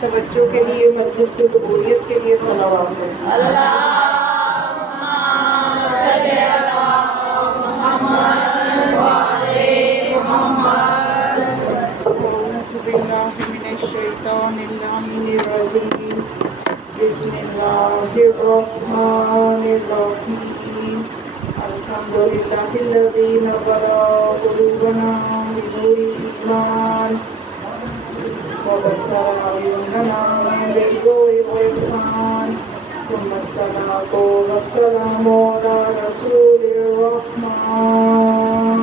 توجہ کے لیے، مجلس کی قبولیت کے لیے صلوات ہے۔ أعوذ بالله من الشيطان اللعين الرجيم بسم الله الرحمن الرحيم الحمد لله الذي نور قلوبنا بنور الإيمان وبشر عيوننا بالضوء والإرفان ثم الصلاة والسلام على رسول الرحمن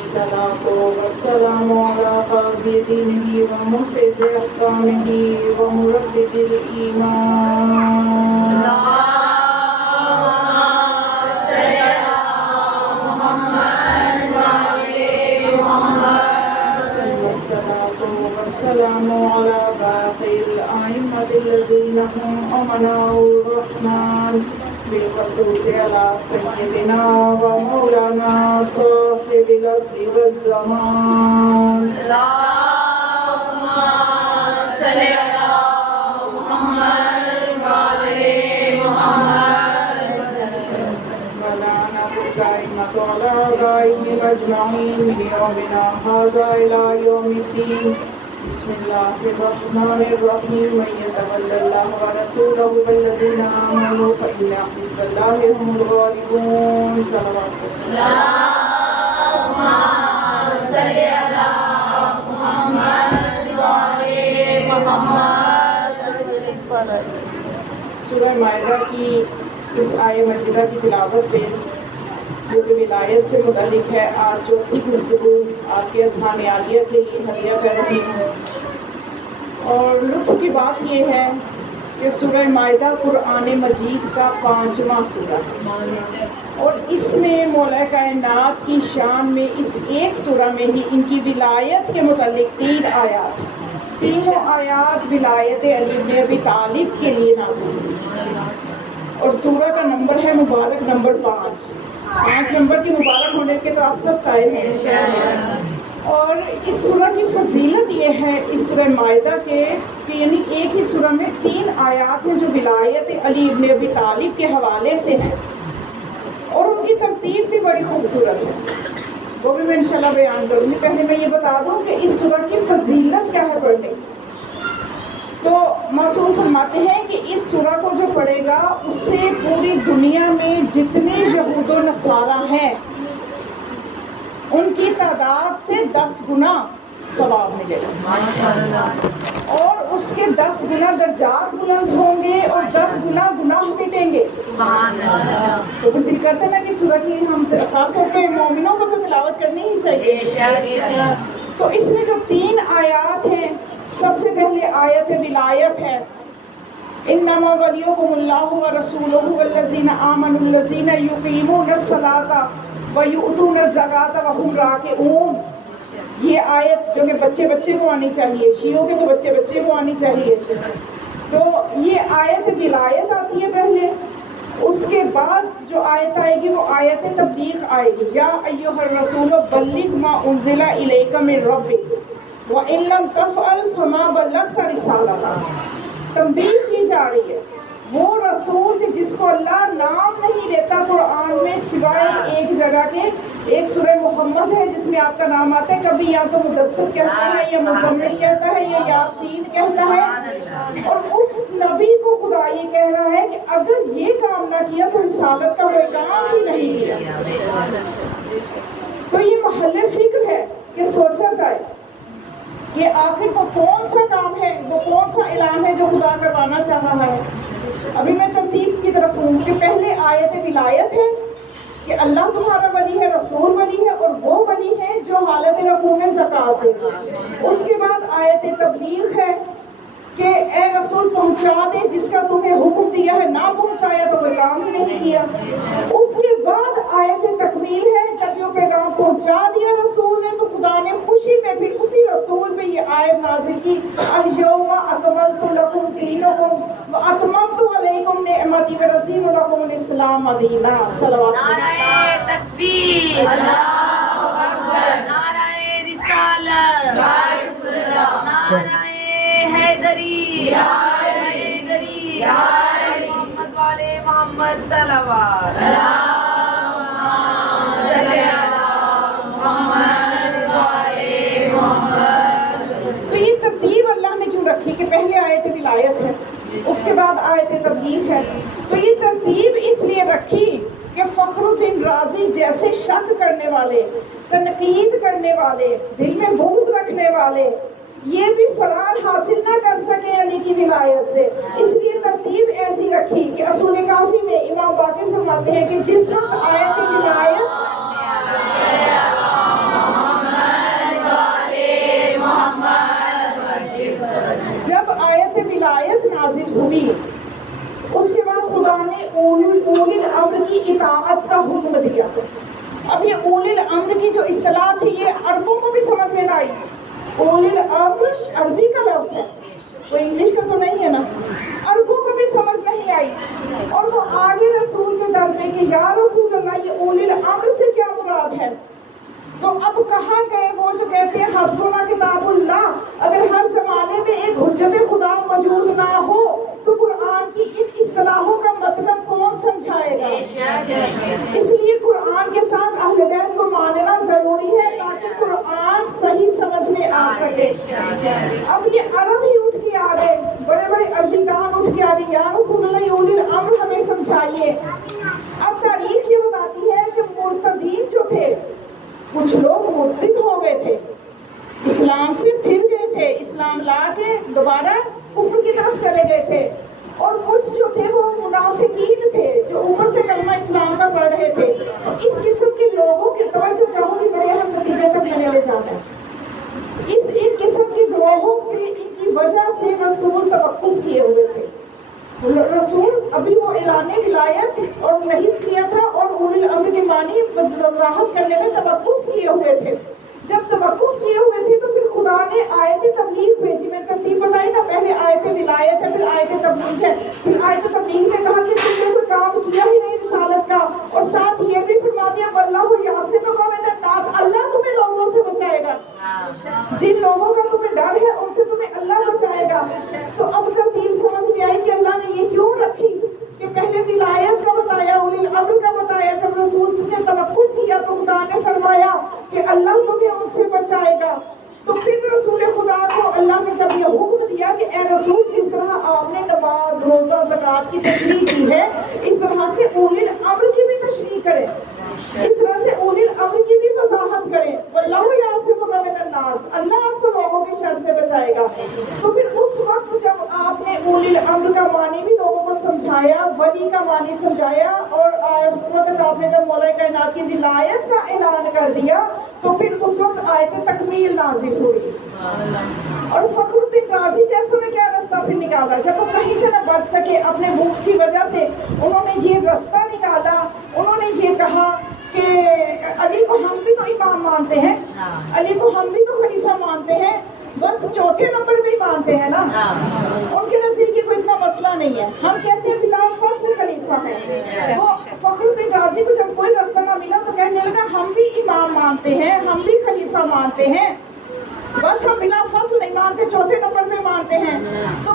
الصلاة والسلام على قائد دينه ومنفذ أحكامه ومردد الإيمان الصلاة والسلام على باقي الأئمة الذين هم أمناء الرحمن بالخصوص على سيدنا ومولانا صاحب العصر والزمان اللهم صل على محمد وعلى محمد ولعنة الدائمة على آبائهم أجمعين من يومنا هذا إلى يوم الدين بسم الله الرحمن الرحيم من يتولى الله ورسوله والذين آمنوا فإن حزب الله هم الغالبون صلوات اللهم صل على محمد وعلى محمد سورہ مائدہ کی اس آیہ مجیدہ کی تلاوت پہ جو کہ ولایت سے متعلق ہے، آج چوتھی گفتگو آپ کے اذہان عالیہ کے لیے ہدیہ کر رہی ہوں۔ اور لطف کی بات یہ ہے کہ سورہ مائدہ قرآن مجید کا 5واں سورہ ہے، اور اس میں مولا کائنات کی شان میں اس ایک سورہ میں ہی ان کی ولایت کے متعلق 3 آیات ہیں۔ تینوں آیات ولایت علی بن ابی طالب کے لیے نازل ہوئی، اور سورہ کا نمبر ہے مبارک نمبر 5 نمبر کی مبارک ہونے کے تو آپ سب قائل ہیں۔ اور اس سورہ کی فضیلت یہ ہے اس سورہ مائدہ کے کہ یعنی ایک ہی سورہ میں 3 آیات ہیں جو ولایت علی ابن ابی طالب کے حوالے سے ہیں، اور ان کی ترتیب بھی بڑی خوبصورت ہے، وہ بھی میں انشاءاللہ بیان کروں گی۔ پہلے میں یہ بتا دوں کہ اس سورہ کی فضیلت کیا ہے پڑھنے کی۔ تو معصوم فرماتے ہیں کہ اس سورہ کو جو پڑھے گا اس سے پوری دنیا میں جتنے یہود و نصارہ ہیں ان کی تعداد سے 10 گنا ثواب ملے گا، اور اس کے 10 گنا درجات بلند ہوں گے اور 10 گنا گناہ مٹیں گے۔ تو پھر دل کرتا ہے نا کہ سورہ کی ہم خاص طور پہ مومنوں کو تو تلاوت کرنی ہی چاہیے۔ تو اس میں جو 3 آیات ہیں، سب سے پہلے آیت ولایت ہے، انما ولیکم اللہ ورسولہ والذین آمنوا الذین یقیمون الصلاۃ ویؤتون الزکاۃ وہم راکعون۔ یہ آیت جو کہ بچے بچے کو آنی چاہیے، شیعوں کے تو بچے بچے کو آنی چاہیے۔ تو یہ آیت ولایت آتی ہے پہلے، اس کے بعد جو آیت آئے گی وہ آیت تبلیغ آئے گی، یا ایھا الرسول بلغ ما انزل الیک من ربک وَإِن لَّمْ تَفْعَلْ فَمَا بَلَّغْتَ رِسَالَتَهُ۔ تنبیہ کی جا رہی ہے وہ رسول جس کو اللہ نام نہیں لیتا قرآن میں سوائے ایک جگہ کے، ایک سورہ محمد ہے جس میں آپ کا نام آتا ہے، کبھی یا تو مدثر کہتا ہے یا مزمل کہتا ہے یا یاسین کہتا ہے، اور اس نبی کو خدا یہ کہہ رہا ہے کہ اگر یہ کام نہ کیا تو رسالت کا کوئی کام ہی نہیں کیا۔ تو یہ محل فکر ہے کہ سوچا جائے کہ آخر وہ کون سا کام ہے، وہ کون سا اعلان ہے جو خدا کروانا چاہ رہا ہے۔ ابھی میں ترتیب کی طرف ہوں کہ پہلے آیت ولایت ہے کہ اللہ تمہارا ولی ہے، رسول ولی ہے، اور وہ ولی ہے جو حالت رکوع میں زکوٰۃ دے۔ اس کے بعد آیت تبلیغ ہے کہ اے رسول پہنچا دے جس کا تمہیں حکم دیا ہے، نہ پہنچایا تو کوئی کام ہی نہیں کیا۔ اس کے بعد آیت تکمیل ہے، جب یہ پیغام پہنچا دیا رسول نے تو خدا نے خوشی میں پھر اسی رسول پہ یہ آیت نازل کی، الیوم اکملت لکم دینکم واتممت علیکم نعمتی ورضیت لکم الاسلام دینا۔ صلوات نعرہ تکبیر، اللہ اکبر، نعرہ رسالت، نعرہ حیدری، حیدری، محمد والے محمد صلوات، تو یہ ترتیب اللہ نے کیوں رکھی کہ پہلے آیت ولایت ہے، اس کے بعد آیت تبلیغ ہے؟ تو یہ ترتیب اس لیے رکھی کہ فخر الدین رازی جیسے شک کرنے والے، تنقید کرنے والے، دل میں بغض رکھنے والے یہ بھی فرار حاصل نہ کر سکے علی کی ولایت سے، اس لیے ترتیب ایسی رکھی کہ اصول کافی میں امام باقر فرماتے ہیں کہ جس وقت آیت ولایت جب آیت ولایت نازل ہوئی اس کے بعد خدا نے اولی الامر کی اطاعت کا حکم دیا۔ اب یہ اولی الامر کی جو اصطلاح تھی یہ عربوں کو بھی سمجھ میں نہ آئی۔ اولی الامر عربی کا لفظ ہے، کوئی انگلش کا تو نہیں ہے نا، عربوں کو بھی سمجھ نہیں آئی، اور وہ آگے رسول کے در پہ کہ یا رسول اللہ یہ اولی الامر سے کیا مراد ہے؟ تو اب کہاں گئے وہ جو کہتے ہیں حسبنا کتاب اللہ؟ اگر ہر زمانے میں ایک حجت خدا موجود نہ ہو تو قرآن کی ان اصطلاحوں کا مطلب کون سمجھائے گا؟ اس لیے قرآن کے ساتھ اہل بیت کو ماننا ضروری ہے تاکہ قرآن صحیح سمجھ میں آ سکے۔ اب یہ عرب ہی اٹھ کے آ گئے، بڑے بڑے عربی دان اٹھ کے آ گئے، یا رسول اللہ یہ اولی الامر ہمیں سمجھائیے۔ اب تاریخ یہ بتاتی ہے کہ مرتدین جو تھے، کچھ لوگ مرتد ہو گئے تھے، اسلام سے پھر گئے تھے، اسلام لا کے دوبارہ کفر کی طرف چلے گئے تھے، اور کچھ جو تھے وہ منافقین تھے جو اوپر سے کلمہ اسلام کا پڑھ رہے تھے۔ تو اس قسم کے لوگوں کی توجہ چاہوں گی بڑے اہم نتیجے تک میں نے لے جانا ہے۔ ان قسم کے گروہوں سے، ان کی وجہ سے رسول توقف کیے ہوئے تھے۔ رسول ابھی وہ اعلان ولایت اور نہیں کیا تھا اور اولی الامر کے معنی وضاحت کرنے میں توقف کیے ہوئے تھے۔ جب توقف کیے ہوئے تھے تو پھر خدا نے آیت تبلیغ بھیجی۔ میں ترتیب بتائی نا، پہلے آیت ولایت ہے، پھر آیت تبلیغ ہے، پھر آیت تبلیغ نے کہا کہ تم نے کوئی کام کیا ہی نہیں رسالت کا، اور ساتھ یہ بھی فرما دیا واللہ یعصمک من الناس، اللہ تمہیں لوگوں سے بچائے گا، جن لوگوں کا تمہیں ڈر ہے ان سے تمہیں اللہ بچائے گا۔ تو اب ترتیب سمجھ میں آئی کہ اللہ نے یہ کیوں رکھی کہ پہلے ولایت کا بتایا، اولی الامر کا بتایا، جب رسول نے توقف کیا تو خدا نے فرمایا کہ اللہ تمہیں ان سے بچائے گا۔ تو پھر رسول خدا کو اللہ نے جب یہ حکم دیا کہ اے رسول جس طرح آپ نے نماز، روزہ، زکوٰۃ کی تشریح کی ہے اس طرح سے اولی الامر کی بھی تشریح کریں، اس طرح سے اولی الامر کی بھی وضاحت کریں، واللہ یعصمک من الناس، اللہ آپ کو لوگوں کی شر سے بچائے گا۔ تو پھر اس وقت جب آپ نے اولی الامر کا معنی بھی لوگوں کو سمجھایا، ولی کا معنی سمجھایا، اور اس وقت آپ نے جب مولا کائنات کی ولایت کا اعلان کر دیا تو پھر اس وقت آیت تکمیل نازل ہوئی۔ اور فخر الدین رازی جیسوں نے کیا رستہ پھر نکالا، جب وہ کہیں سے نہ بچ سکے اپنے بھوک کی وجہ سے، انہوں نے یہ رستہ نکالا، انہوں نے یہ کہا کہ علی کو ہم بھی تو امام مانتے ہیں، علی کو ہم بھی تو خلیفہ مانتے ہیں، بس چوتھے نمبر پہ ہی مانتے ہیں نا، ان کے نزدیک یہ کوئی اتنا مسئلہ نہیں ہے، ہم کہتے ہیں بلا فصل خلیفہ ہے۔ تو فخر الدین رازی کو جب کوئی رستہ نہ ملا تو کہنے لگا ہم بھی امام مانتے ہیں، ہم بھی خلیفہ مانتے ہیں، بس ہم بلا فصل نہیں مانتے، چوتھے نمبر پہ مانتے ہیں۔ تو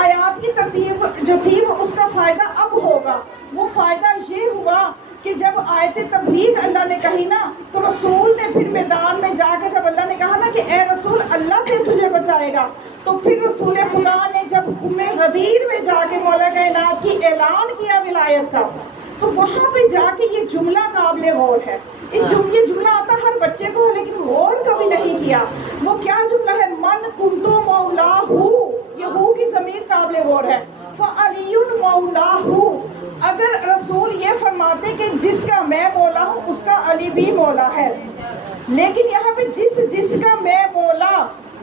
آیات کی ترتیب جو تھی وہ اس کا فائدہ اب ہوگا، وہ فائدہ یہ ہوا کہ جب آیت تبلیغ اللہ نے کہی نا تو رسول نے پھر میدان میں جا کے جب اللہ نے کہا نا کہ اے رسول اللہ سے تجھے بچائے گا، تو پھر رسول خدا نے جب غدیر میں جا کے مولا کائنات کی اعلان کیا ولایت کا، تو وہاں پہ جا کے یہ جملہ قابل غور ہے۔ یہ جملہ آتا ہر بچے کو ہے لیکن غور کبھی نہیں کیا۔ وہ کیا جملہ ہے؟ من کنت مولاہ، یہ ہو کی ضمیر قابل غور ہے۔ فعلی مولاہ، اگر رسول یہ فرماتے کہ جس کا میں مولا ہوں اس کا علی بھی مولا ہے، لیکن یہاں پہ جس کا میں مولا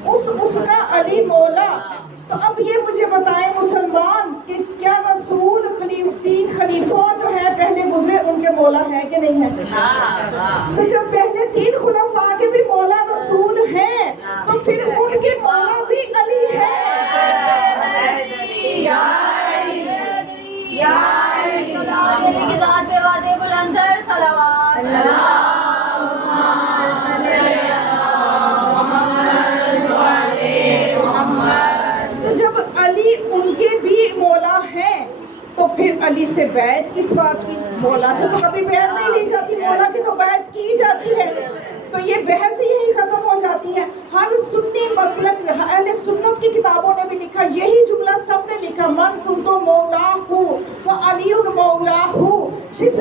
اس کا علی مولا، تو اب پھر ان کے مولا بھی علی ہے. کی ذات پہ وعدے بلندر صلوات. تو جب علی ان کے بھی مولا ہیں تو پھر علی سے بیعت کس بات کی؟ مولا سے تو کبھی بیعت نہیں لی جاتی، مولا کی تو بیعت کی جاتی ہے. تو یہ بحث یہی ختم ہو جاتی ہے. ہر سنی مسلک اہل سنت کی کتابوں نے بھی لکھا، یہی جملہ سب نے لکھا، من کنت مولا ہوں وعلی مولا ہوں. جس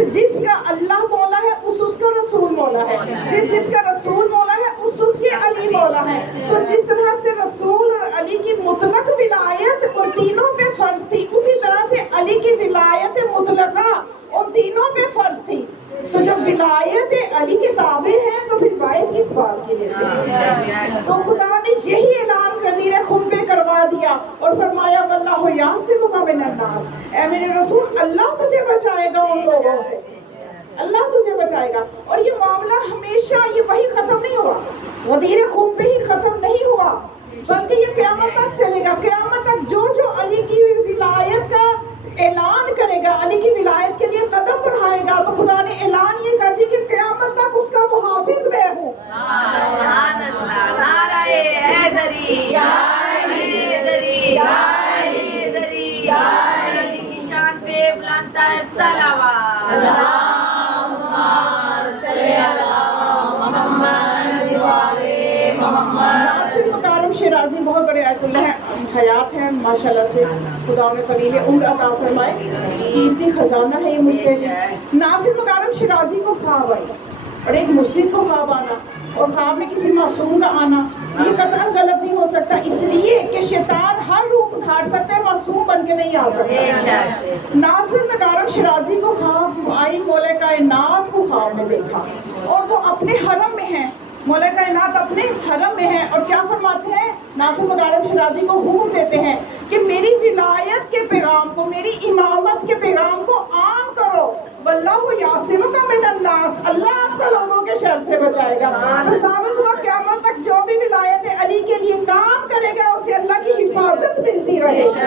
کا اللہ مولا ہے اس کا رسول مولا ہے، جس کا رسول مولا ہے اس کے علی مولا ہے. تو جس طرح سے رسول اور علی کی مطلق ولایت ان تینوں پہ فرض تھی، اسی طرح سے علی کی ولایت مطلقہ ان تینوں پہ فرض تھی. تو جب ولایت علی کے تابع ہیں تو پھر بیعت کس بات کی لیتے ہیں؟ تو خدا نے یہی اعلان قدیر خطبے کروا دیا اور فرمایا واللہ یعصمک من الناس. اے میرے رسول، اللہ تجھے بچائے گا ان لوگوں سے، اللہ تجھے بچائے گا. اور یہ معاملہ ہمیشہ یہ وہی ختم نہیں ہوا، غدیر خطبے ہی ختم نہیں ہوا، بلکہ یہ قیامت تک چلے گا. قیامت تک جو علی کی ولایت کا اعلان کرے گا، علی کی ولایت کے لیے قدم بڑھائے گا، تو خدا نے اعلان یہ کر دیا کہ قیامت تک اس کا محافظ میں ہوں. سبحان اللہ. نعرہ حیدری یا حیدری یا حیدری یا علی کی شان پہ بلندر صلوات. اللہم صلی علی محمد وعلی محمد. ناصر مکارم شیرازی بہت بڑے آیت اللہ حیات ہیں ماشاءاللہ سے، خدا نے طویل عمر عطا فرمائے، قیمتی خزانہ ہے یہ مجتہد. ناصر مکارم شیرازی کو خواب آئی اور ایک مسلم کو خواب آنا اور خواب میں کسی معصوم کا آنا یہ قطعاً غلط نہیں ہو سکتا، اس لیے کہ شیطان ہر روپ دھار سکتا ہے، معصوم بن کے نہیں آ سکتا. ناصر مکارم شیرازی کو خواب آئی، مولا کائنات کو خواب میں دیکھا اور وہ اپنے حرم میں ہیں، مولا کائنات اپنے حرم میں ہیں اور کیا فرماتے ہیں؟ ناصر مکارم شیرازی کو حکم دیتے ہیں کہ میری ولایت کے پیغام کو، میری امامت کے پیغام کو عام کرو. واللہ یعصمک من الناس، اللہ آپ کو لوگوں کے شر سے بچائے گا. تو ثابت ہوا قیامت تک جو بھی ولایت علی کے لیے کام کرے گا اسے اللہ کی حفاظت ملتی رہے گی،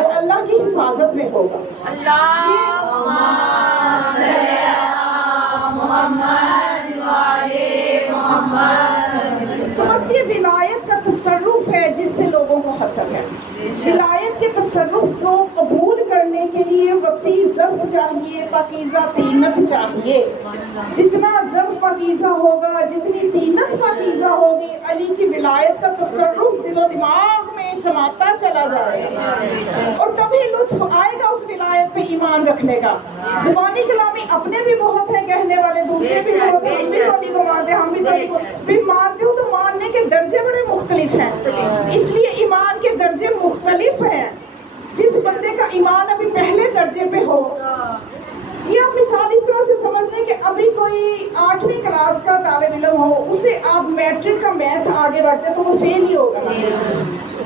وہ اللہ کی حفاظت میں ہوگا. اللہم صلی علی محمد وعلی محمد. تو بس یہ ولایت کا تصرف ہے جس سے لوگوں کو حسد ہے. ولایت کے تصرف کو قبول کرنے کے لیے وسیع ظرف چاہیے، پاکیزہ طینت چاہیے. جتنا ظرف پاکیزہ ہوگا، جتنی طینت پاکیزہ ہوگی، علی کی ولایت کا تصرف دل و دماغ میں سماتا چلا جائے گا اور تبھی لطف آئے گا اس ولایت پہ ایمان رکھنے کا. زبانی کلامی اپنے بھی بہت ہیں کہنے والے، دوسرے بھی بہت ہیں، ہم بھی تو علی کو مانتے ہیں، ہم بھی تو علی کو بھی مانتے ہو. تو ماننے کے درجے بڑے مختلف ہیں، اس لیے ایمان کے درجے مختلف ہیں. جس بندے کا ایمان ابھی پہلے درجے پہ ہو، یہ آپ مثال اس طرح سے سمجھ لیں کہ ابھی کوئی 8ویں کلاس کا طالب علم ہو، اسے آپ میٹرک کا میتھ آگے رکھتے تو وہ فیل ہی ہوگا.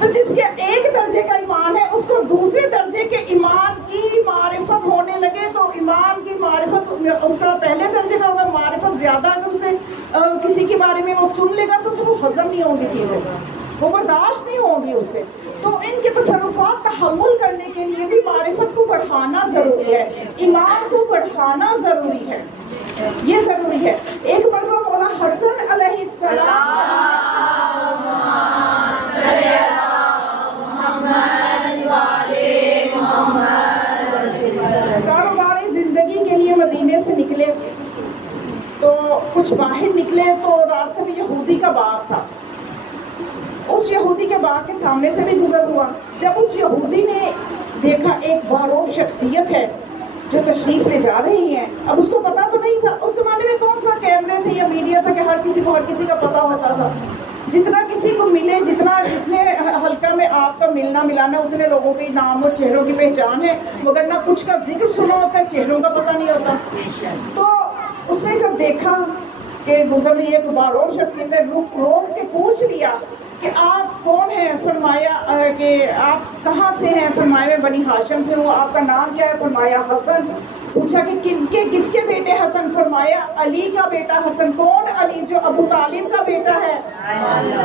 تو جس کے ایک درجے کا ایمان ہے اس کو دوسرے درجے کے ایمان کی معرفت ہونے لگے تو ایمان کی معرفت اس کا پہلے درجے کا ہوگا. معرفت زیادہ اگر اسے کسی کے بارے میں وہ سن لے گا تو اس کو ہضم نہیں ہوں گی چیزیں، وہ برداشت نہیں ہوگی اس سے. تو ان کے تصرفات تحمل کرنے کے لیے بھی معرفت کو بڑھانا ضروری ہے، ایمان کو بڑھانا ضروری ہے، یہ ضروری ہے. ایک مرتبہ مولا حسن علیہ السلام کاروباری زندگی کے لیے مدینے سے نکلے تو کچھ باہر نکلے تو راستے میں یہودی کا باغ تھا. اس یہودی کے باغ کے سامنے سے بھی گزر ہوا. جب اس یہودی نے دیکھا ایک باروب شخصیت ہے جو تشریف لے جا رہی ہیں، اب اس کو پتا تو نہیں تھا، اس زمانے میں کون سا کیمرے تھے یا میڈیا تھا کہ ہر کسی کا پتا ہوتا تھا. جتنا کسی کو ملے، جتنے حلقہ میں آپ کا ملنا ملانا، اتنے لوگوں کے نام اور چہروں کی پہچان ہے، مگر نہ کچھ کا ذکر سنا ہوتا ہے، چہروں کا پتہ نہیں ہوتا. تو اس نے جب دیکھا کہ گزر رہی ہے تو باروب شخصیت ہے، روک کے پوچھ لیا کہ آپ کون ہیں؟ فرمایا کہ آپ کہاں سے ہیں؟ فرمایا میں بنی ہاشم سے ہوں. آپ کا نام کیا ہے؟ فرمایا حسن. پوچھا کہ کس کے بیٹے حسن؟ فرمایا علی کا بیٹا حسن. کون علی؟ جو ابو طالب کا بیٹا ہے.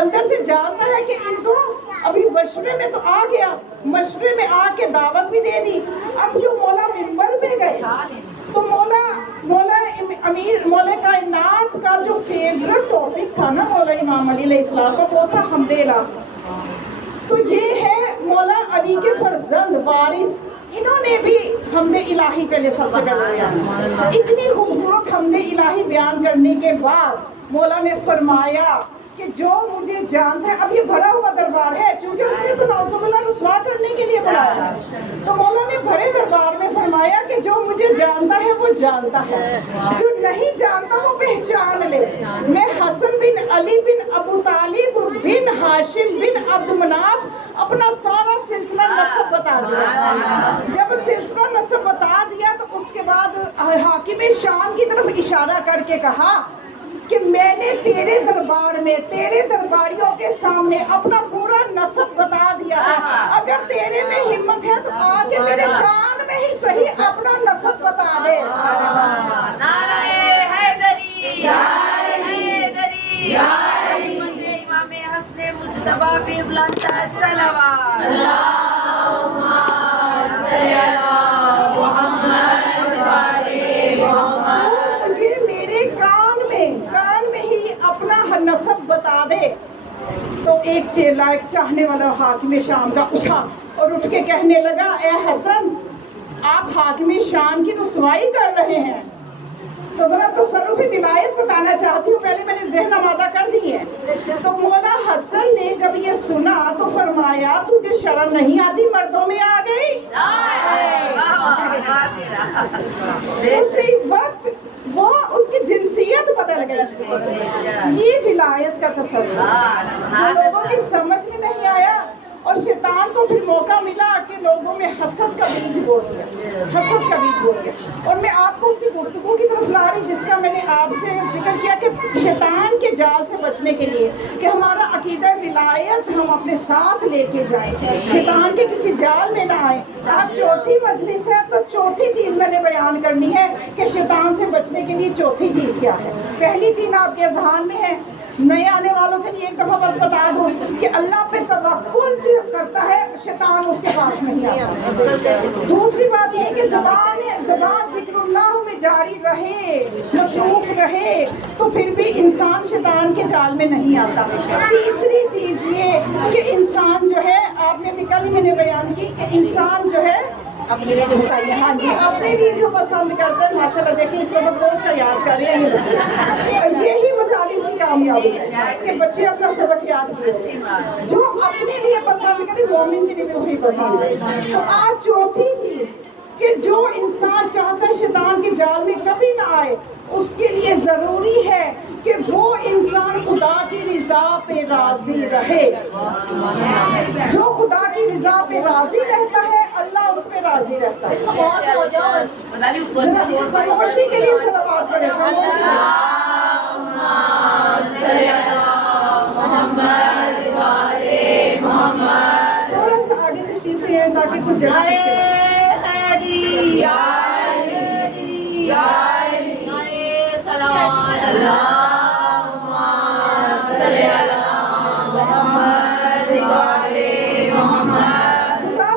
اندر سے جانتا ہے کہ ان کو ابھی مشورے میں تو آ گیا، مشورے میں آ کے دعوت بھی دے دی۔ اب جو مولا منبر پہ گئے تو مولا کائنات کا جو فیوریٹ ٹاپک تھا نا مولا امام علی علیہ السلام کا، وہ تھا حمد الہ۔ تو یہ ہے مولا علی کے فرزند وارث، انہوں نے بھی حمد الہی پہلے سب سے پہلے بیان، اتنی خوبصورت حمد الہی بیان کرنے کے بعد مولا نے فرمایا کہ جو مجھے جانتا ہے، اب یہ بھرا ہوا دربار ہے چونکہ اس نے تو نعوذ باللہ رسوا کرنے کے لیے بلایا، تو مولا نے بھرے دربار میں فرمایا کہ جو مجھے جانتا ہے وہ جانتا ہے، جو نہیں جانتا وہ پہچان لے۔ میں حسن بن علی بن ابو طالب بن ہاشم بن عبد مناف اپنا سارا سلسلہ نسب بتا دیا۔ جب سلسلہ نسب بتا دیا تو اس کے بعد حاکم شام کی طرف اشارہ کر کے کہا کہ میں نے تیرے دربار میں تیرے درباریوں کے سامنے اپنا پورا نسب بتا دیا ہے، اگر تیرے میں ہمت ہے تو آ کے میرے کان میں ہی صحیح اپنا نسب بتا دے۔ نعرہ حیدری، حیدری، امام حسن مجتبی پہ بلند صلوات۔ اللہم صلی علی محمد وعلی محمد۔ مجھے میرے کان میں ہی اپنا نسب بتا دے۔ تو ایک چیلا، ایک چاہنے والا حاکم شام کا اٹھا اور اٹھ کے کہنے لگا، اے حسن آپ حاکم شام کی رسوائی کر رہے ہیں، تو ذرا تصرف ولایت بتانا چاہتی ہوں، پہلے میں نے ذہن آمادہ کر دی ہے۔ تو مولا حسن نے جب یہ سنا تو فرمایا، تجھے شرم نہیں آتی مردوں میں آ گئی؟ اسی وقت وہ اس کی جنسیت بدل گئی۔ یہ ولایت کا تصور جو لوگوں کی سمجھ میں نہیں آیا، اور شیطان کو پھر موقع ملا کہ لوگوں میں حسد کا بیج بو دیا، حسد کا بیج بو دیا۔ اور میں آپ کو اسی گفتگو کی طرف لا رہی جس کا میں نے آپ سے ذکر کیا کہ شیطان کے جال سے بچنے کے لیے کہ ہمارا عقیدہ ولایت ہم اپنے ساتھ لے کے جائیں، شیطان کے کسی جال میں نہ آئیں۔ آج چوتھی مجلس ہے تو چوتھی چیز میں نے بیان کرنی ہے کہ شیطان سے بچنے کے لیے چوتھی چیز کیا ہے۔ پہلی تین آپ کے اذہان میں ہے، نئے آنے والوں کے لیے ایک دفعہ بس بتا دوں کہ اللہ پہ توکل جو کرتا ہے شیطان اس کے پاس نہیں آتا۔ دوسری بات یہ کہ زبان ذکر اللہ میں جاری رہے، مصروف رہے، تو پھر بھی انسان شیطان کے جال میں نہیں آتا۔ تیسری چیز یہ کہ انسان جو ہے، آپ نے بھی کل میں نے بیان کی کہ انسان جو ہے اپنے لیے جو بتائیے، ہاں جی، اپنے لیے جو پسند کرتے ہیں، ماشاء اللہ دیکھیں اس سبق بہت سا یاد کر رہے ہیں یہ بچے، اور یہی مجالس کی کامیابی ہے کہ بچے اپنا سبق یاد کریں، جو اپنے لیے پسند کرے مومن کے لیے بھی وہی پسند ہے۔ تو آج چوتھی چیز کہ جو انسان چاہتا ہے شیطان کے جال میں کبھی نہ آئے، اس کے لیے ضروری ہے کہ وہ انسان خدا کی رضا پہ راضی رہے۔ جو خدا کی رضا پہ راضی رہتا ہے اللہ اس پہ راضی رہتا ہے۔ خاموشی کے لیے صلوات پڑھیں، خاموشی کے لیے۔ تھوڑا سا آگے تشریف لے آئیں تاکہ کچھ جگہ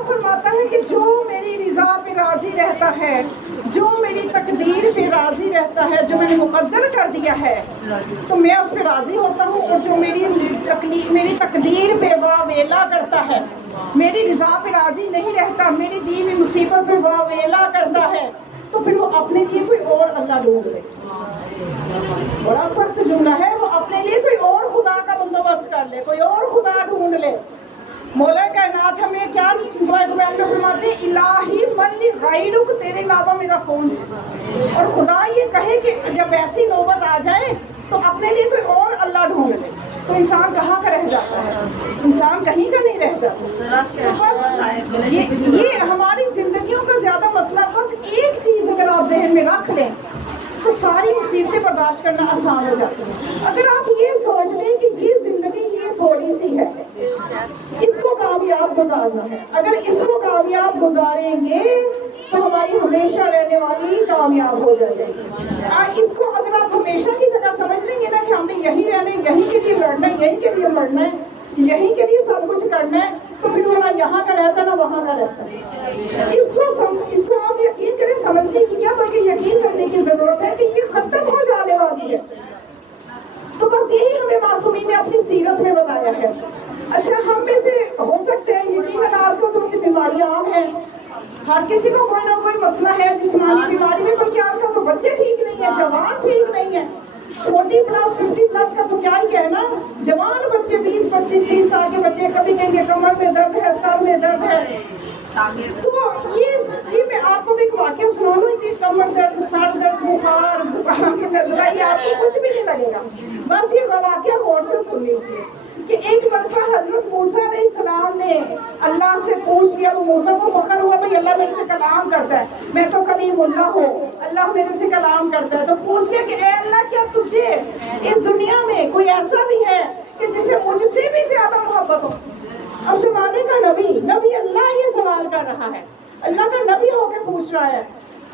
فرماتا ہے کہ جو میری رضا پہ راضی رہتا ہے، جو میری تقدیر پہ راضی رہتا ہے، جو میں نے مقدر کر دیا ہے تو میں اس پہ راضی ہوتا ہوں، اور جو میری تقدیر پہ واویلا کرتا ہے، میری رضا پہ راضی نہیں رہتا، میری دی ہوئی مصیبت پہ واویلا کرتا ہے، تو پھر وہ اپنے لیے کوئی اور اللہ ڈھونڈ لے۔ بڑا سخت جملہ ہے، وہ اپنے لیے کوئی اور خدا کا بندوبست کر لے، کوئی اور خدا ڈھونڈ لے۔ مولا کائنات ہمیں کیا دعائے میں فرماتے ہیں، الہی من غیرک، تیرے علاوہ میرا کون ہے؟ اور خدا یہ کہے کہ جب ایسی نوبت آ جائے تو اپنے لیے کوئی اور اللہ ڈھونڈ لے، تو انسان کہاں کا رہ جاتا ہے؟ انسان کہیں کا نہیں رہ جاتا۔ تو بس یہ ہماری زندگیوں کا زیادہ مسئلہ، بس ایک چیز اگر آپ ذہن میں رکھ لیں تو ساری مصیبتیں برداشت کرنا آسان ہو جاتی ہیں۔ اگر آپ یہ سوچ لیں کہ یہ زندگی یہ تھوڑی سی ہے، اس کو کامیاب گزارنا ہے، اگر اس کو کامیاب گزاریں گے تو ہماری ہمیشہ رہنے والی کامیاب ہو جائے گی۔ اس کو اگر آپ ہمیشہ کی جگہ سمجھ لیں گے نا کہ ہم نے یہی رہنا ہے, یہیں کے لیے لڑنا ہے, یہیں کے لیے مرنا ہے, یہیں کے لیے سب کچھ کرنا ہے, تو پھر وہ نہ یہاں کا رہتا نہ وہاں کا رہتا. اس کو آپ یقین کریں, سمجھنے کی کیا بلکہ یقین کرنے کی ضرورت ہے کہ یہ ختم ہو جانے والی ہے. تو بس یہی ہمیں معصومین نے اپنی سیرت میں بتایا ہے. اچھا, ہم میں سے ہو سکتے ہیں یقیناً آج کل تو بیماریاں عام ہیں, ہر کسی کو کوئی نہ کوئی مسئلہ ہے جسمانی بیماری میں, بلکہ آج کل تو بچے ٹھیک نہیں ہیں, جوان ٹھیک نہیں ہیں, 40+ 50+ کا تو کیا ہی کہنا, جوان بچے 20 25 30 سال کے بچے کبھی کہیں گے کمر میں درد ہے, سر میں درد ہے. تو یہ میں آپ کو بھی ایک واقعہ سناؤں کہ کمر درد, سر درد, بخار, زکام, نزلہ, آپ کو کچھ بھی نہیں لگے گا, بس یہ واقعہ غور سے سن لیجیے کہ ایک مرتبہ حضرت موسیٰ علیہ السلام نے اللہ سے پوچھ لیا. وہ موسیٰ کو فخر ہوا بھائی اللہ میرے سے کلام کرتا ہے, میں تو کلیم اللہ ہوں, اللہ میرے سے کلام کرتا ہے. تو پوچھ لیا کہ اے اللہ, کیا تجھے اس دنیا میں کوئی ایسا بھی ہے کہ جسے مجھ سے بھی زیادہ محبت ہو؟ اب زمانے کا نبی اللہ یہ سوال کر رہا ہے, اللہ کا نبی ہو کے پوچھ رہا ہے,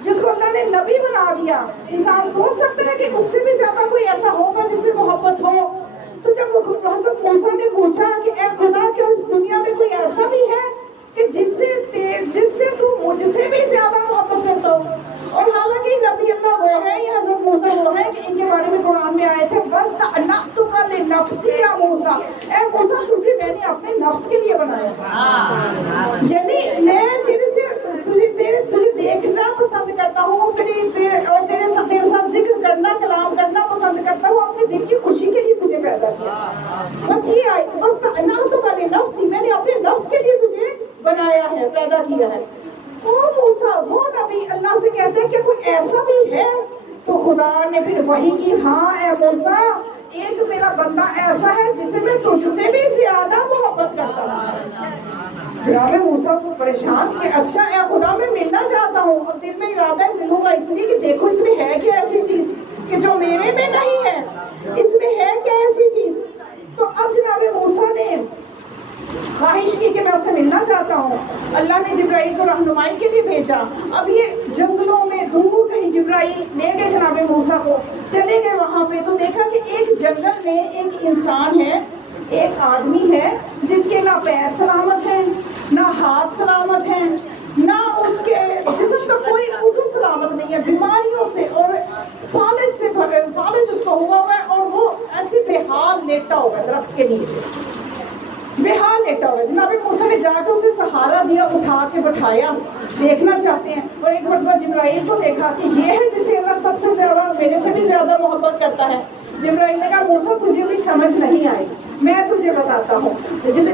جس کو اللہ نے نبی بنا دیا. انسان سوچ سکتا ہے کہ اس سے بھی زیادہ کوئی ایسا ہوگا جس سے محبت ہو. تو جب حضرت موسیٰ نے پوچھا کہ اے خدا, کیا اس دنیا میں کوئی ایسا بھی ہے کہ جس سے تو مجھ سے بھی زیادہ محبت کرتا ہو؟ اور حالانکہ نبی اللہ وہ ہے, یہ حضرت موسیٰ وہ ہے کہ ان کے بارے میں قرآن میں آئے تھے وَاسْتَعْنَعْتُكَ لِنَفْسِي يَا موسیٰ, اے موسیٰ تجھے میں نے اپنے نفس کے لیے بنایا. یعنی میں تجھے دیکھنا پسند کرتا ہوں, اور تیرے ساتھ ذکر کرنا, کلام کرنا پسند کرتا ہوں, اپنے دل کی خوشی کے لیے تجھے پیدا کیا. بس یہ آئی, وَاسْتَعْنَعْتُكَ لِنَفْسِي, میں نے اپنے نفس کے لیے تجھے بنایا ہے, پیدا کیا ہے. وہ موسیٰ, وہ نبی اللہ سے کہتے ہیں کہ کوئی ایسا بھی ہے؟ تو خدا نے پھر وحی کی, ہاں اے موسیٰ, ایک میرا بندہ ایسا ہے جسے میں تجھ سے بھی زیادہ محبت کرتا ہوں. جناب موسیٰ کو پریشان کہ اچھا اے خدا, میں ملنا چاہتا ہوں, اور دل میں ارادہ ہے ملوں گا, اس لیے کہ دیکھو اس میں ہے کیا ایسی چیز کہ جو میرے میں نہیں ہے, اس میں ہے کیا ایسی چیز. تو اب جناب موسیٰ نے خواہش کی کہ میں اسے ملنا چاہتا ہوں. اللہ نے جبرائیل کو رہنمائی کے لیے بھیجا. اب یہ جنگلوں میں دور کہیں جبرائیل لے گئے جناب موسیٰ کو, چلے گئے وہاں پہ, تو دیکھا کہ ایک جنگل میں ایک انسان ہے, ایک آدمی ہے جس کے نہ پیر سلامت ہیں, نہ ہاتھ سلامت ہیں, نہ اس کے جسم کا کوئی عضو سلامت نہیں ہے, بیماریوں سے اور فالج اس کو ہوا ہے, اور وہ ایسے بے حال لیٹا ہوا ہے درخت کے نیچے, بے حال لیٹا ہوا ہے. جناب موسیٰ نے جا کے اسے سہارا دیا, اٹھا کے بٹھایا, دیکھنا چاہتے ہیں. اور ایک مرتبہ جبرائیل کو دیکھا کہ یہ ہے جسے اللہ سب سے زیادہ, میرے سے بھی زیادہ محبت کرتا ہے. جبرائیل نے کہا موسیٰ تجھے بھی سمجھ نہیں آئی, میں تجھے بتاتا ہوں.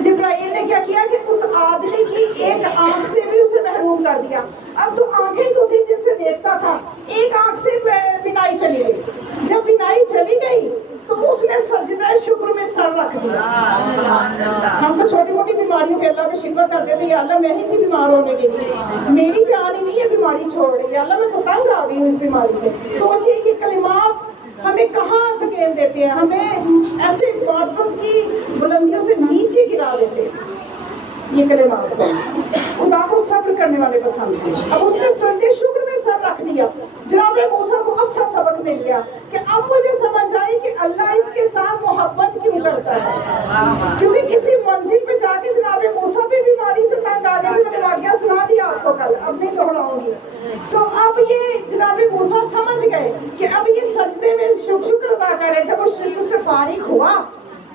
جبرائیل نے کیا کیا کہ اس آدمی کی ایک آنکھ سے بھی اسے محروم کر دیا. اب تو آنکھیں تو تھی جس سے دیکھتا تھا, ایک آنکھ سے بینائی چلی گئی. جب بینائی چلی گئی تو اس نے سجدہ شکر میں سر رکھ دیا. ہم تو چھوٹی موٹی بیماریوں کے اللہ میں شکوہ کرتے تھے, یا اللہ میں نہیں تھی بیمار ہونے کی, میری جان ہی نہیں ہے بیماری چھوڑ رہی, یا اللہ میں تو تنگ آ گئی ہوں اس بیماری سے. سوچیے کہ کلمات ہمیں کہاں دھکیل دیتے ہیں, ہمیں ایسے معرفت کی بلندیوں سے نیچے گرا دیتے ہیں. یہ کلمات خدا کو صبر کرنے والے پسند ہیں. اب اس نے سجدہ شکر میں سر رکھ دیا. جناب موسیٰ کو اچھا سبق مل گیا کہ اب مجھے سمجھ آئی کہ اللہ اس کے ساتھ محبت کیوں کرتا ہے. کیونکہ کسی منزل پہ جا کے جناب موسیٰ بھی بیماری سے تنگ آ گئے. میں نے واقعہ سنا دیا آپ کو کل, اب نہیں دوہراؤں گی. تو اب یہ جناب موسیٰ سمجھ گئے کہ اب یہ سجدے میں شکر ادا کرے. جب وہ شکر سے فارغ ہوا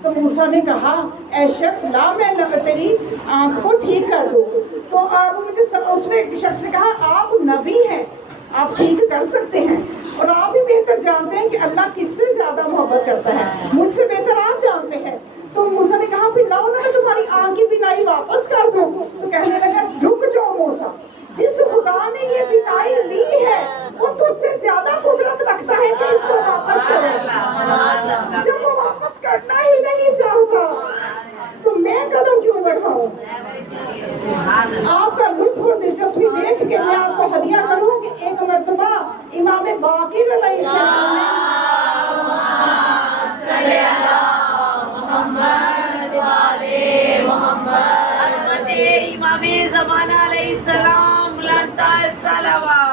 تو موسیٰ نے کہا اے شخص لا, میں تیری آنکھ کو ٹھیک کر دوں. تو اب مجھے اس نے شخص نے کہا آپ نبی ہیں, آپ ٹھیک کر سکتے ہیں, اور آپ ہی بہتر جانتے ہیں کہ اللہ کس سے زیادہ محبت کرتا ہے, مجھ سے بہتر آپ جانتے ہیں. تو موسیٰ نے کہا پھر لاؤ نا میں تمہاری آنکھ کی بینائی واپس کر دوں. تو کہنے لگا رک جاؤ موسیٰ, جس خدا نے یہ بینائی لی ہے وہ تجھ سے زیادہ قدرت رکھتا ہے کہ اس کو واپس کرے. جب وہ واپس کرنا ہی نہیں چاہتا تو میں قدم کیوں بڑھاؤں. آپ کا لطف اور دلچسپی دیکھ کے میں آپ کو ہدیہ کروں کہ ایک مرتبہ امام باقر علیہ السلام امام زمانہ علیہ السلام لانتا الصلوات.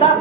10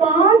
5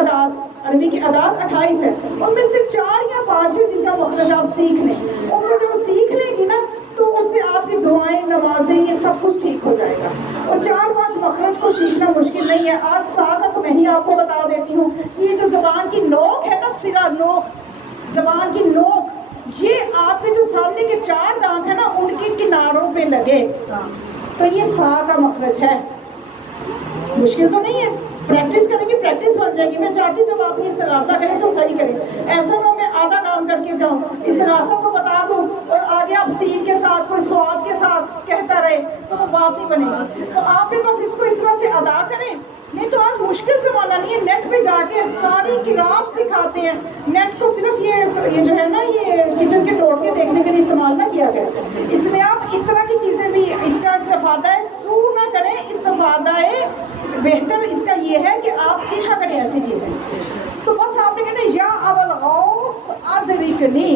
اعداد، عربی کی اعداد 28 ہے، ان میں سے 4 یا 5 ہے جن کا مخرج آپ سیکھ لیں. ان کو جب سیکھ لیں گی نا تو اس سے آپ کی دعائیں، نمازیں، یہ سب کچھ ٹھیک ہو جائے گا. اور 4-5 مخرج کو سیکھنا مشکل نہیں ہے. آج سا تو میں ہی آپ کو بتا دیتی ہوں کہ یہ جو زبان کی نوک ہے نا، سرا نوک، زبان کی نوک، یہ آپ کے جو سامنے کے 4 دانت ہیں نا ان کے کناروں پہ لگے تو یہ سا کا مخرج ہے. مشکل تو نہیں ہے، پریکٹس کریں گے پریکٹس بن جائے گی. میں چاہتی ہوں جب آپ یہ استغاثہ کریں تو صحیح کریں. ایسا نہ میں آدھا کام کر کے جاؤں، استغاثہ تو بتا دوں اور آگے آپ سین کے ساتھ کوئی سواد کے ساتھ کہتا رہے تو وہ بات نہیں بنے گی. تو آپ بھی بس اس کو اس طرح سے ادا کریں. نہیں تو آج مشکل زمانہ نہیں ہے، نیٹ پہ جا کے ساری قرات سکھاتے ہیں. نیٹ کو صرف یہ جو ہے نا یہ کچن کے ٹوٹ کے دیکھنے کے لیے استعمال نہ کیا گیا. اس میں آپ اس طرح کی چیزیں بھی، اس کا استفادہ ہے، سو نہ کریں. استفادہ بہتر اس کا یہ ہے کہ آپ سیکھا کریں ایسی چیزیں. تو بس آپ نے کہنا یا اول غوث ادرکنی،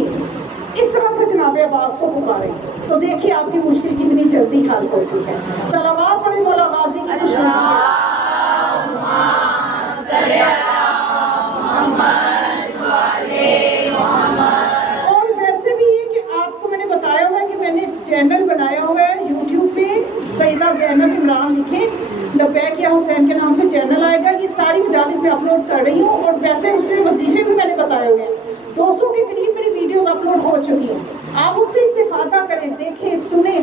اس طرح سے جناب عباس کو پکاریں تو دیکھیے آپ کی مشکل کتنی جلدی حل ہوتی ہے. صلوات پڑھیں مولا غازی کی خوشنودی. اور ویسے بھی یہ کہ آپ کو میں نے بتایا ہوا ہے کہ میں نے چینل بنایا ہوا ہے یوٹیوب پہ، سیدہ زینب عمران لکھیں، لبیک یا حسین کے نام سے چینل آئے گا. یہ ساری مجالس میں اپلوڈ کر رہی ہوں اور ویسے اس پہ وظیفے بھی میں نے بتائے ہوئے ہیں. 200 کے قریب میری ویڈیوز اپلوڈ ہو چکی ہیں. آپ ان سے استفادہ کریں، دیکھیں، سنیں،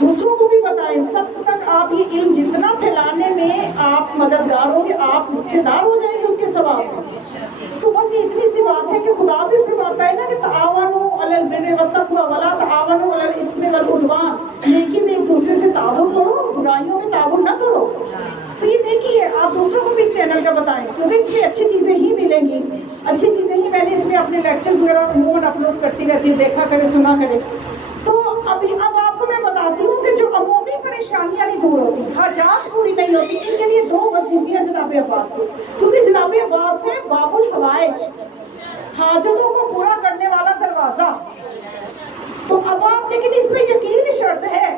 دوسروں کو بھی بتائیں. سب تک آپ یہ علم جتنا پھیلانے میں آپ مددگار ہوں گے، آپ حصے دار ہو جائیں گے اس کے ثواب میں. تو بس یہ اتنی سی بات ہے کہ خدا بھی فرماتا ہے نا کہ تعاونوا علی البر والتقوی ولا تعاونوا علی الاثم والعدوان، لیکن ایک دوسرے سے تعاون کرو، برائیوں میں تعاون نہ کرو. تو یہ نیکی ہے. آپ دوسروں کو بھی اس چینل کا بتائیں کیونکہ اس میں اچھی چیزیں ہی ملیں گی. اچھی چیزیں ہی میں نے اس میں اپنے لیکچرز وغیرہ عموماً اپلوڈ کرتی رہتی ہوں، دیکھا کرے، سنا کرے. تو اب آپ کو میں بتاتی ہوں کہ جو عمومی پریشانیاں نہیں دور ہوتی، حاجات پوری نہیں ہوتی، ان کے لیے 2 وظیفے ہیں جناب عباس کے. کیونکہ جناب عباس ہے باب الحوائج، حاجتوں کو پورا کرنے والا دروازہ. تو اب آپ، لیکن اس میں یقین شرط ہے.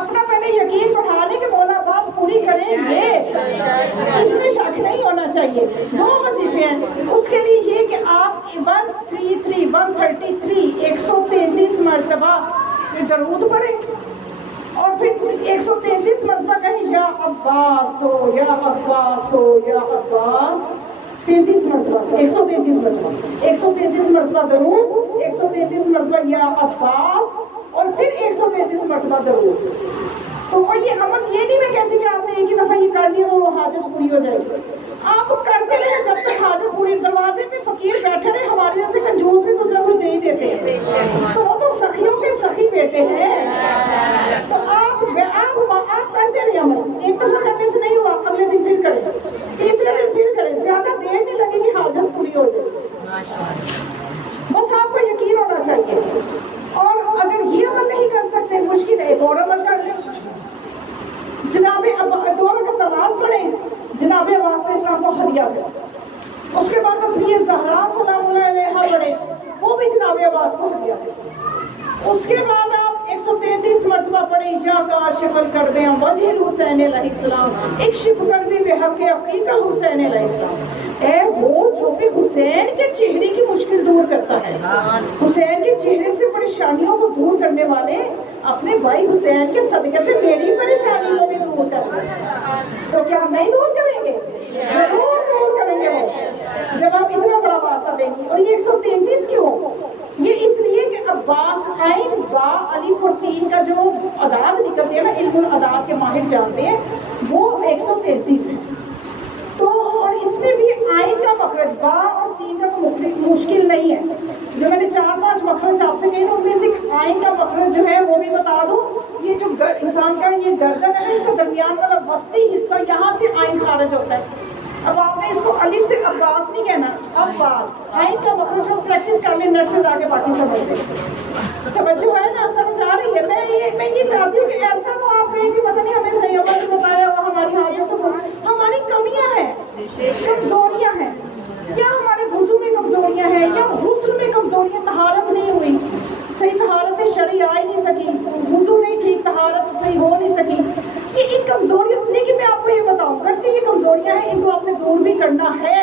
اپنا پہلے یقین بڑھا لیں کہ مولا عباس پوری کریں گے، اس میں شک نہیں ہونا چاہیے. 2 وظیفے ہیں. اس کے لیے یہ کہ آپ 133 مرتبہ درود پڑھیں اور پھر 133 مرتبہ کہیں یا عباس ہو یا عباس ہو یا عباس. 33 مرتبہ، 133 مرتبہ، 133 مرتبہ درود، 133 مرتبہ یا عباس اور پھر 133 مرتبہ درود. تو اور یہ عمل یہ نہیں میں کہتی کہ آپ نے ایک ہی دفعہ یہ کر لیا تو وہ حاجت پوری ہو جائے گی. آپ کرتے رہے جب تک حاجت پوری. دروازے پہ فقیر بیٹھے رہے، ہمارے جیسے کنجوس بھی کچھ نہ کچھ دے ہی دیتے ہیں. تو وہ تو سخیوں کے سخی بیٹے ہیں. تو آپ کرتے رہے عمل. ایک دفعہ کرنے سے نہیں ہوا، اگلے دن پھر کریں، تیسرے دن پھر کریں. زیادہ دیر نہیں لگے گی، حاجت پوری ہو جائے گی. بس آپ کو یقین ہونا چاہیے. اور اگر یہ عمل نہیں کر سکتے، مشکل ہے، ایک اور عمل کر لیں. جناب 2 رکعت نماز پڑھیں، جناب عباس علیہ السلام کو ہدیہ دیں. اس کے بعد تصویر زہرا سلام اللہ علیہا پڑھیں، وہ بھی جناب عباس کو ہدیہ دیں. اس کے بعد آپ 133 مرتبہ پڑھیں یا کاشف الکرب وجہ الحسین علیہ السلام، اکشف کربی بحق اخیک الحسین علیہ السلام. اے وہ جو کہ حسین کے چہرے کی مشکل دور کرتا ہے، حسین کے چہرے سے پریشانیوں کو دور کرنے والے اپنے بھائی حسین کے صدقے سے میری پریشانی کو بھی دور کرتے ہیں. تو کیا نہیں دور کریں گے؟ ضرور دور کریں گے وہ، جب آپ اتنا بڑا واسطہ دیں گی. اور یہ 133 کیوں؟ یہ اس لیے کہ عباس عین با الف اور سین کا جو اعداد نکلتے ہیں نا، علم الاعداد کے ماہر جانتے ہیں، وہ 133 ہے. تو اور اس میں بھی عین کا مخرج با اور سین کا تو مشکل نہیں ہے. جو میں نے 4-5 مخرج آپ سے کہے نا، ان میں سے عین کا مخرج جو ہے وہ بھی بتا دوں. یہ جو انسان کا یہ گردن ہے نا، اس کا درمیان والا وسطی حصہ، یہاں سے عین خارج ہوتا ہے. اب آپ نے اس کو الف سے عباس نہیں کہنا، عباس. عین کا مخرج بس پریکٹس کر لیں، نیٹ سے جا کے باقی سمجھ لیں. توجہ ہے نا، سمجھ آ رہی ہے؟ میں یہ چاہتی ہوں کہ ایسا ہو آپ کہیں جی پتہ نہیں ہمیں صحیح عمل نہیں بتایا ہوا، ہماری حاجت تو ہماری کمیاں ہیں، کمزوریاں ہیں. کیا ہمارے وضو میں کمزوریاں ہیں، یا غسل میں کمزوریاں، طہارت نہیں ہوئی، صحیح طہارت شرعی آ ہی نہیں سکی، وضو نہیں ٹھیک، طہارت صحیح ہو نہیں سکی. یہ ان کمزوریوں، لیکن میں آپ کو یہ بتاؤں، اگرچہ یہ کمزوریاں ہیں، ان کو آپ نے دور بھی کرنا ہے.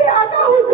میرے آقا حسین